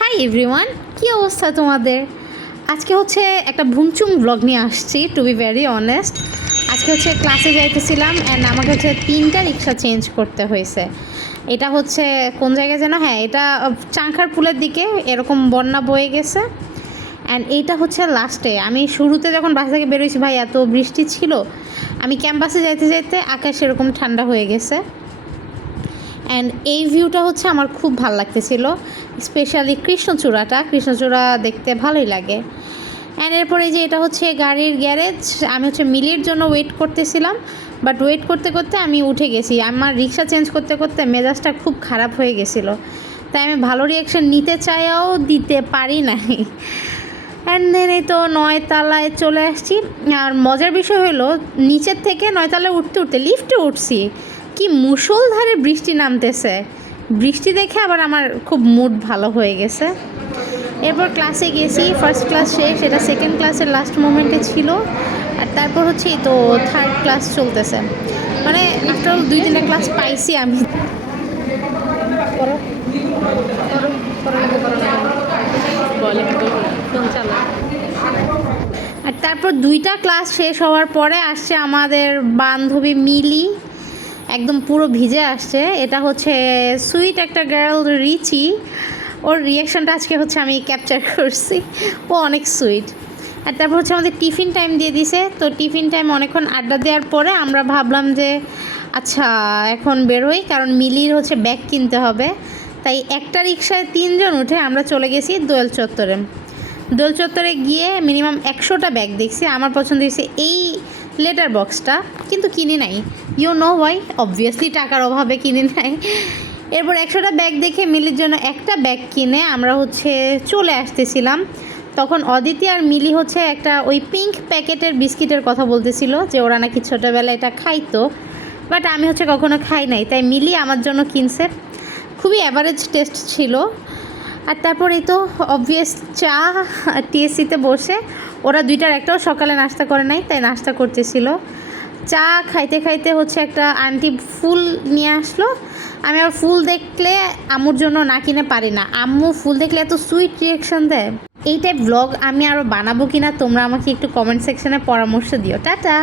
Hi everyone, কী অবস্থা তোমাদের? আজকে হচ্ছে একটা ভুংচুং ব্লগ নিয়ে আসছি, টু বি ভেরি অনেস্ট। আজকে হচ্ছে ক্লাসে যাইতেছিলাম অ্যান্ড আমাকে হচ্ছে 3টা রিক্সা চেঞ্জ করতে হয়েছে। এটা হচ্ছে কোন জায়গায় যেন, হ্যাঁ এটা চাংখার পুলের দিকে, এরকম বন্যা বয়ে গেছে। অ্যান্ড এইটা হচ্ছে লাস্টে, আমি শুরুতে যখন বাসা থেকে বেরোইছি ভাই এত বৃষ্টি ছিল, আমি ক্যাম্পাসে যাইতে যাইতে আকাশ এরকম ঠান্ডা হয়ে গেছে। অ্যান্ড এই ভিউটা হচ্ছে আমার খুব ভালো লাগতেছিল, স্পেশালি কৃষ্ণচূড়া দেখতে ভালোই লাগে। অ্যান্ড এরপরে যে এটা হচ্ছে গাড়ির গ্যারেজ, আমি হচ্ছে মিলির জন্য ওয়েট করতেছিলাম, বাট ওয়েট করতে করতে আমি উঠে গেছি। আমার রিক্সা চেঞ্জ করতে করতে মেজাজটা খুব খারাপ হয়ে গেছিলো, তাই আমি ভালো রিয়াকশান নিতে চাইও দিতে পারি নাই। অ্যান্ড দেন এই তো 9 তলায় চলে আসছি। আর মজার বিষয় হলো, নিচের থেকে 9 তলায় উঠতে উঠতে লিফটে উঠছি, কি মুষলধারে বৃষ্টি নামতেছে। বৃষ্টি দেখে আবার আমার খুব মুড ভালো হয়ে গেছে। এরপর ক্লাসে গেছি, ফার্স্ট ক্লাস শেষ, এটা সেকেন্ড ক্লাসের লাস্ট মোমেন্টে ছিল। আর তারপর হচ্ছে তো থার্ড ক্লাস চলতেছে, মানে আফটার অল 2-3টা ক্লাস পাইছি আমি। আর তারপর 2টা ক্লাস শেষ হওয়ার পরে আসছে আমাদের বান্ধবী মিলি, একদম পুরো ভিজে আসছে। এটা হচ্ছে সুইট একটা গার্ল রিচি, ওর রিয়াকশানটা আজকে হচ্ছে আমি ক্যাপচার করছি, ও অনেক সুইট। আর তারপর হচ্ছে আমাদের টিফিন টাইম দিয়ে দিছে, তো টিফিন টাইম অনেকক্ষণ আড্ডা দেওয়ার পরে আমরা ভাবলাম যে আচ্ছা এখন বের হই, কারণ মিলির হচ্ছে ব্যাগ কিনতে হবে। তাই একটা রিক্সায় 3 জন উঠে আমরা চলে গেছি দোয়েল চত্বরে গিয়ে মিনিমাম 100টা ব্যাগ দেখছি। আমার পছন্দ হয়েছে এই লেটার বক্সটা, কিন্তু কিনি নাই। You know Y? অবভিয়াসলি টাকার অভাবে কিনি নাই। এরপর 100টা ব্যাগ দেখে মিলির জন্য একটা ব্যাগ কিনে আমরা হচ্ছে চলে আসতেছিলাম। তখন অদিতি আর মিলি হচ্ছে একটা ওই পিঙ্ক প্যাকেটের বিস্কিটের কথা বলতেছিল, যে ওরা নাকি ছোটোবেলায় এটা খাইতো, বাট আমি হচ্ছে কখনো খাই নাই, তাই মিলি আমার জন্য কিনছে। খুবই অ্যাভারেজ টেস্ট ছিল। আর তারপর এই তো অবভিয়াস চা, টিএসসিতে বসে ওরা 2টার একটাও সকালে নাস্তা করে নাই, তাই নাস্তা করতেছিল। চা খাইতে খাইতে হচ্ছে একটা আন্টি ফুল নিয়ে আসলো। আমি আবার ফুল দেখলে আম্মুর জন্য না কিনে পারি না, আম্মু ফুল দেখলে এত সুইট রিয়াকশান দেয়। এই টাইপ ব্লগ আমি আরও বানাবো কিনা তোমরা আমাকে একটু কমেন্ট সেকশনে পরামর্শ দিও। টাটা।